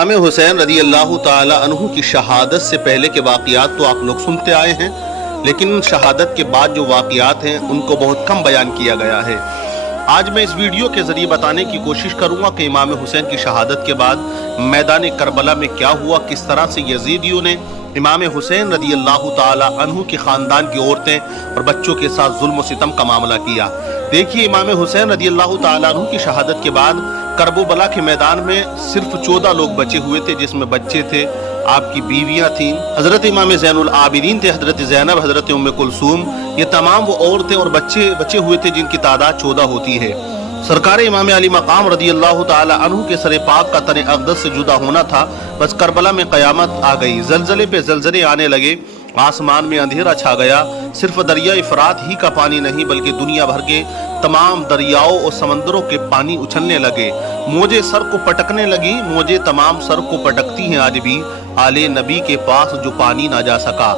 इमाम हुसैन रदी अल्लाह ताला अन्हु की शहादत से पहले के वाक़यात तो आप लोग सुनते आए हैं, लेकिन शहादत के बाद जो वाक़यात हैं उनको बहुत कम बयान किया गया है। आज मैं इस वीडियो के ज़रिए बताने की कोशिश करूँगा कि इमाम हुसैन की शहादत के बाद मैदान करबला में क्या हुआ, किस तरह से यजीदियों ने इमाम हुसैन रदी अल्लाह ताला अन्हु के ख़ानदान की औरतें और बच्चों के साथ जुल्म सितम का मामला किया। देखिए, इमाम हुसैन रदी अल्लाह ताला अन्हु की शहादत के बाद करबला के मैदान में सिर्फ 14 लोग बचे हुए थे, जिसमें बच्चे थे, आपकी बीवियां थीं, हजरत इमाम ज़ैनुल आबिदीन थे, हजरत ज़ैनब, हजरत उम्मे कुलसूम, ये तमाम वो औरतें और बच्चे बचे हुए थे जिनकी तादाद 14 होती है। सरकार इमाम अली मकाम रदी अल्लाह ताला अन्हु के सरे पाक का तने अक़दस से जुदा होना था। बस करबला में क़यामत आ गई, ज़लज़ले पे ज़लज़ले आने लगे, आसमान में अंधेरा छा गया। सिर्फ दरिया फ़रात ही का पानी नहीं बल्कि दुनिया भर के तमाम दरियाओं और समंदरों के पानी उछलने लगे, मौजें सर को पटकने लगी। मौजें तमाम सर को पटकती हैं आज भी, आले नबी के पास जो पानी ना जा सका।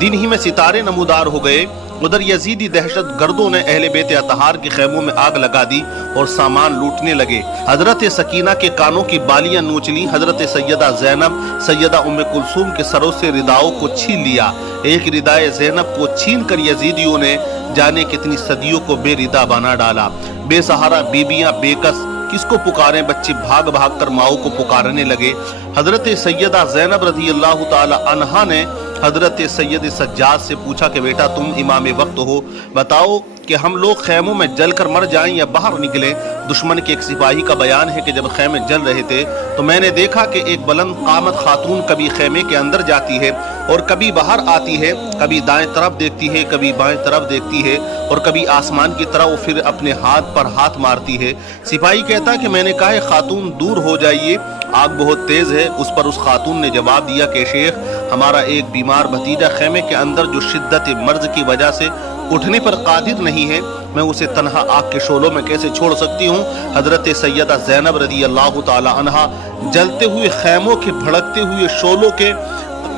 दिन ही में सितारे नमूदार हो गए। उधर यजीदी दहशत गर्दों ने अहले बेत अतहार के खेमों में आग लगा दी और सामान लूटने लगे। हजरत सकीना के कानों की बालियां नोच ली, हजरत सैयदा ज़ैनब, सैयदा उम्मे कुलसूम के सरों से रिदाओं को छीन लिया। एक रिदाए ज़ैनब को छीन कर यजीदियों ने जाने कितनी सदियों को बेरिदा बना डाला। बेसहारा बीबियां बेकस किसको पुकारें, बच्चे भाग भाग कर माओ को पुकारने लगे। हजरत सैयदा ज़ैनब रज़ी अल्लाह ताला अन्हा ने हजरत सैयद सज्जाद से पूछा कि बेटा, तुम इमाम वक्त हो, बताओ कि हम लोग खैमों में जल कर मर जाएं या बाहर निकलें। दुश्मन के एक सिपाही का बयान है कि जब खैमे जल रहे थे तो मैंने देखा कि एक बुलंद कामत खातून कभी खैमे के अंदर जाती है और कभी बाहर आती है, कभी दाएं तरफ देखती है, कभी बाएं तरफ देखती है और कभी आसमान की तरफ, फिर अपने हाथ पर हाथ मारती है। सिपाही कहता कि मैंने कहा खातून दूर हो जाइए, आग बहुत तेज है। उस पर उस खातून ने जवाब दिया कि शेख, हमारा एक बीमार भतीजा खैमे के अंदर जो शिद्दत मर्ज की वजह से उठने पर कादिर नहीं है, मैं उसे तन्हा आग के शोलों में कैसे छोड़ सकती हूँ। हजरत सैयदा ज़ैनब रज़ी अल्लाह ताला अन्हा जलते हुए खैमों के भड़कते हुए शोलों के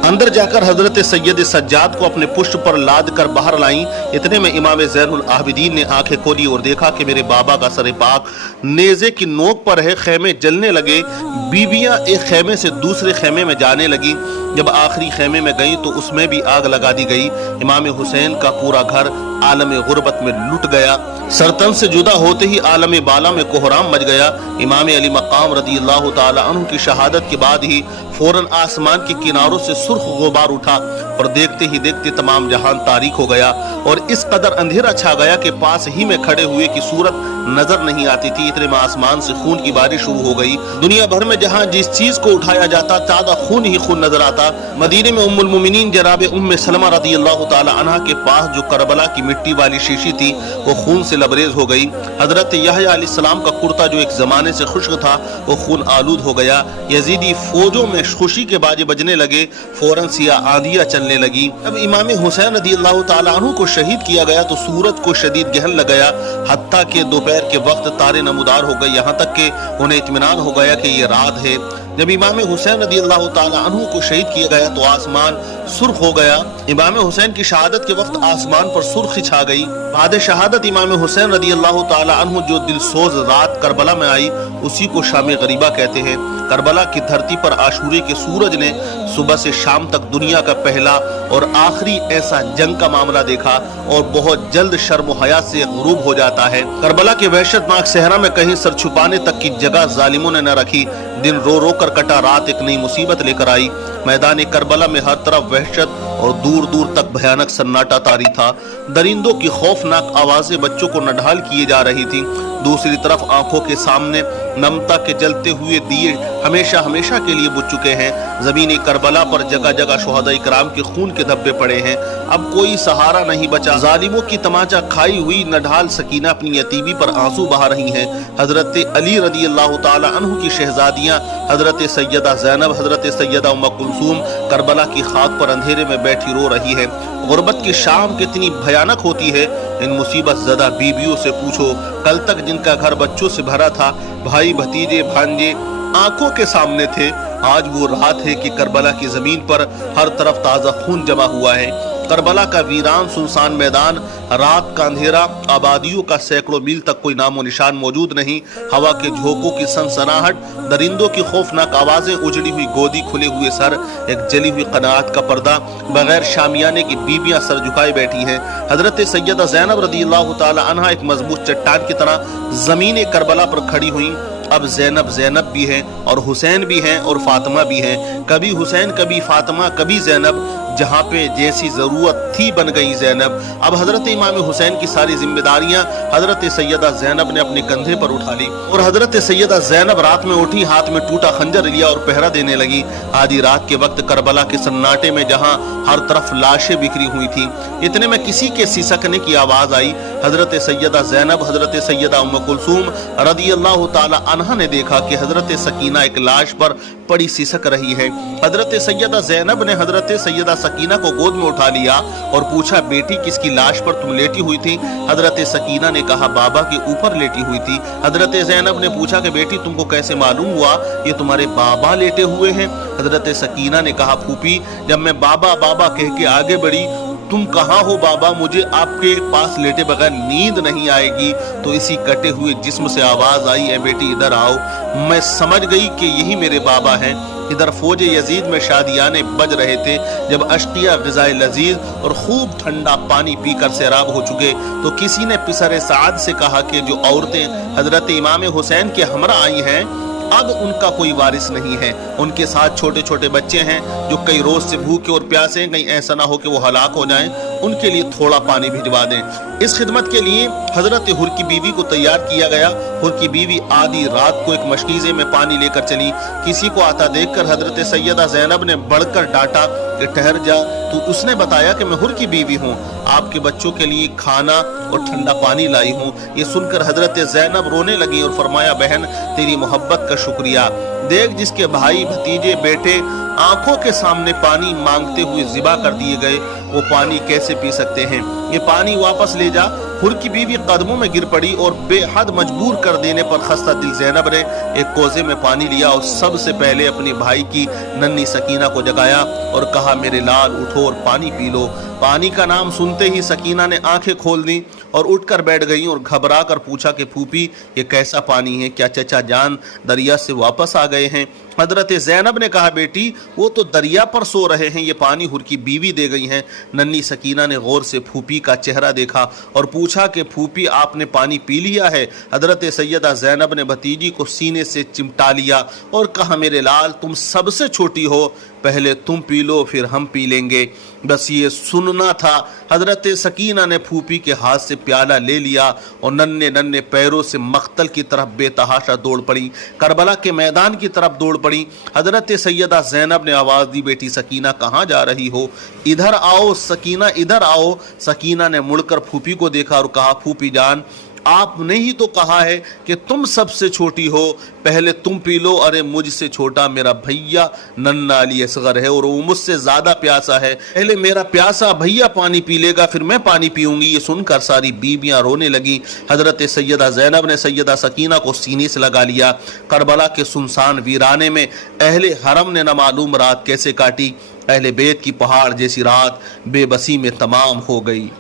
अंदर जाकर हजरत सैयद सज्जाद को अपने पुष्ट पर लाद कर बाहर लाई। इतने में इमाम ज़ैनुल आबिदीन ने आंखें खोली और देखा कि मेरे बाबा का सर पाक नेज़े की नोक पर है। खैमे जलने लगे, बीबियां एक खैमे से दूसरे खैमे में जाने लगी। जब आखिरी खैमे में गई तो उसमें भी आग लगा दी गई। इमाम हुसैन का पूरा घर आलम गुर्बत में लुट गया। सरतन से जुदा होते ही आलम बाला में कोहराम मच गया। इमाम अली मकाम रदी अल्लाह ताला अन्हु की शहादत के बाद ही फौरन आसमान के किनारों से सुर्ख गुबार उठा और देखते ही देखते तमाम जहान तारीक हो गया और इस कदर अंधेरा छा गया कि पास ही में खड़े हुए की सूरत नजर नहीं आती थी। इतने में आसमान से खून की बारिश शुरू हो गई। दुनिया भर में जहां जिस चीज को उठाया जाता ताज़ा खून ही खून नजर आता। मदीने में उम्मुल मोमिनीन जनाब उम्मे सलमा रदी अल्लाह ताला अन्हा के पास जो करबला की मिट्टी वाली शीशी थी वो खून से लबरेज हो गई। हजरत यहया अलैहिस्सलाम का कुर्ता जो एक जमाने से खुश्क था वो खून आलूद हो गया। यजीदी फौजों में खुशी के बाजे बजने लगे, फौरन सिया आंधियां चलने लगी। अब इमाम हुसैन रदी अल्लाह ताला अन्हु को शहीद किया गया तो सूरज को शदीद गहन लग गया, हत्ता के दोपहर के वक्त तारे नमूदार हो गए, यहाँ तक कि उन्हें इत्मीनान हो गया कि ये रात है। जब इमाम हुसैन रदी अल्लाह ताला अन्हु को शहीद किया गया तो आसमान सुर्ख हो गया। इमाम हुसैन की शहादत के वक्त आसमान पर सुर्खी छा गई। बाद शहादत इमाम हुसैन रदी अल्लाह ताला अन्हु जो दिलसोज रात करबला में आई उसी को शाम गरीबा कहते हैं। करबला की धरती पर आशूरे के सूरज ने सुबह से शाम तक दुनिया का पहला और आखिरी ऐसा जंग का मामला देखा और बहुत जल्द शर्म हया से गुरूब हो जाता है। करबला के वहशतनाक सहरा में कहीं सर छुपाने तक की जगह जालिमों ने न रखी। दिन रो रो कर कटा, रात एक नई मुसीबत लेकर आई। मैदान करबला में हर तरफ वहशत और दूर दूर तक भयानक सन्नाटा तारी था। दरिंदों की खौफनाक आवाजें बच्चों को नढाल किए जा रही थी। दूसरी तरफ आंखों के सामने नमता के जलते हुए दिए हमेशा हमेशा के लिए बुझ चुके हैं। जमीनी करबला पर जगह जगह शुहदाए किराम के खून के धब्बे पड़े हैं। अब कोई सहारा नहीं बचा। जालिमों की तमाचा खाई हुई नढाल सकीना अपनी यतीमी पर आंसू बहा रही हैं। हजरत अली रदी अल्लाह ताला अन्हु की शहजादियां हजरत सैयदा ज़ैनब, हजरत सैयदा उम्मे कुलसूम करबला की खाक पर अंधेरे में बैठी रो रही है। गुर्बत की शाम कितनी भयानक होती है, इन मुसीबत ज़दा बीबियों से पूछो। कल तक जिनका घर बच्चों से भरा था, भाई भतीजे भांजे आंखों के सामने थे, आज वो रात है कि करबला की जमीन पर हर तरफ ताज़ा खून जमा हुआ है। करबला का वीरान सुनसान मैदान, रात का अंधेरा, आबादियों का सैकड़ों मील तक कोई नामो निशान मौजूद नहीं। हवा के झोंकों की सनसनाहट, दरिंदों की खौफनाक आवाजें, उजड़ी हुई गोदी, खुले हुए सर, एक जली हुई कनात का पर्दा, बगैर शामियाने की बीबियां सर झुकाए बैठी हैं। हजरत सैयदा ज़ैनब रज़ियल्लाहु ताला अन्हा एक मजबूत चट्टान की तरह ज़मीन करबला पर खड़ी हुई। अब ज़ैनब भी है और हुसैन भी है और फातिमा भी है। कभी हुसैन, कभी फातिमा, कभी ज़ैनब, जहाँ पे जैसी जरूरत थी बन गई ज़ैनब। अब हजरत इमाम हुसैन की सारी जिम्मेदारियां हजरत सैयदा ज़ैनब ने अपने कंधे पर उठा ली और हजरत सैयदा ज़ैनब रात में उठी, हाथ में टूटा खंजर लिया और पहरा देने लगी। आधी रात के वक्त करबला के सन्नाटे में जहाँ हर तरफ लाशें बिखरी हुई थी, इतने में किसी के सिसकने की आवाज आई। हजरत सैयदा ज़ैनब, हजरत सैयदा उम्म कुलसूम रज़ियल्लाहु ताला अन्हा ने देखा कि हजरत सकीना एक लाश पर पड़ी सिसक रही है। हजरत सैयदा ज़ैनब ने हजरत सैयदा सकीना को गोद में उठा लिया और पूछा, बेटी किसकी लाश पर तुम लेटी हुई थी? हजरत सकीना ने कहा, बाबा के ऊपर लेटी हुई थी। हजरत ज़ैनब ने पूछा कि बेटी तुमको कैसे मालूम हुआ ये तुम्हारे बाबा लेटे हुए हैं? हजरत सकीना ने कहा, फूफी जब मैं बाबा बाबा कह के आगे बढ़ी, तुम कहाँ हो बाबा, मुझे आपके पास लेटे बगैर नींद नहीं आएगी। तो इसी कटे हुए जिस्म से आवाज आई, है बेटी इधर आओ। मैं समझ गई कि यही मेरे बाबा हैं। इधर फौज यजीद में शादियाने बज रहे थे। जब अश्किया ग़िज़ाए लजीज और खूब ठंडा पानी पीकर सैराब हो चुके तो किसी ने पिसर साद से कहा कि जो औरतें हजरत इमाम हुसैन के हमरा आई हैं अब उनका कोई वारिस नहीं है। उनके साथ छोटे छोटे बच्चे हैं जो कई रोज से भूखे और प्यासे हैं, कहीं ऐसा ना हो कि वो हलाक हो जाएं। उनके लिए थोड़ा पानी भिजवा दें। इस खिदमत के लिए हजरत हुर की बीवी को तैयार किया गया। हुर की बीवी आधी रात को एक मशकीज़े में पानी लेकर चली। किसी को आता देखकर हजरत सैयदा ज़ैनब ने बढ़कर डांटा कि ठहर जा। तो उसने बताया कि मैं हुर की बीवी हूँ, आपके बच्चों के लिए खाना और ठंडा पानी लाई हूँ। ये सुनकर हजरत ज़ैनब रोने लगी और फरमाया, बहन तेरी मोहब्बत का शुक्रिया। देख जिसके भाई भतीजे बेटे आंखों के सामने पानी मांगते हुए ज़िबा कर दिए गए, वो पानी कैसे पी सकते हैं? ये पानी वापस ले जा। हुर की बीवी कदमों में गिर पड़ी और बेहद मजबूर कर देने पर खस्ता दिल ज़ैनब ने एक कोजे में पानी लिया और सबसे पहले अपने भाई की नन्ही सकीना को जगाया और कहा, मेरे लाल उठो और पानी पी लो। पानी का नाम सुनते ही सकीना ने आंखें खोल दी और उठकर बैठ गई और घबरा कर पूछा कि फूफी ये कैसा पानी है? क्या चचा जान दरिया से वापस आ गए हैं? हजरत ज़ैनब ने कहा, बेटी वो तो दरिया पर सो रहे हैं, ये पानी हुर की बीवी दे गई हैं। नन्ही सकीना ने गौर से फूफी का चेहरा देखा और पूछा कि फूफी आपने पानी पी लिया है? हजरत सैयदा ज़ैनब ने भतीजी को सीने से चिमटा लिया और कहा, मेरे लाल तुम सबसे छोटी हो, पहले तुम पी लो फिर हम पी लेंगे। बस ये सुनना था। हजरत सकीना ने फूफी के हाथ से प्याला ले लिया और नन्हे नन्हे पैरों से मख्तल की तरफ बेतहाशा दौड़ पड़ी, करबला के मैदान की तरफ दौड़ पड़ी। हजरत सैयदा ज़ैनब ने आवाज़ दी, बेटी सकीना कहाँ जा रही हो? इधर आओ सकीना, इधर आओ। सकीना ने मुड़कर फूफी को देखा और कहा, फूफी जान आपने ही तो कहा है कि तुम सबसे छोटी हो, पहले तुम पी लो। अरे मुझसे छोटा मेरा भैया नन्ना अली असगर है और वो मुझसे ज्यादा प्यासा है, पहले मेरा प्यासा भैया पानी पी लेगा फिर मैं पानी पीऊंगी। ये सुनकर सारी बीबियां रोने लगी। हजरत सैयदा ज़ैनब ने सैयदा सकीना को सीने से लगा लिया। करबला के सुनसान वीराने में अहले हरम ने न मालूम रात कैसे काटी। अहले बेत की पहाड़ जैसी रात बेबसी में तमाम हो गई।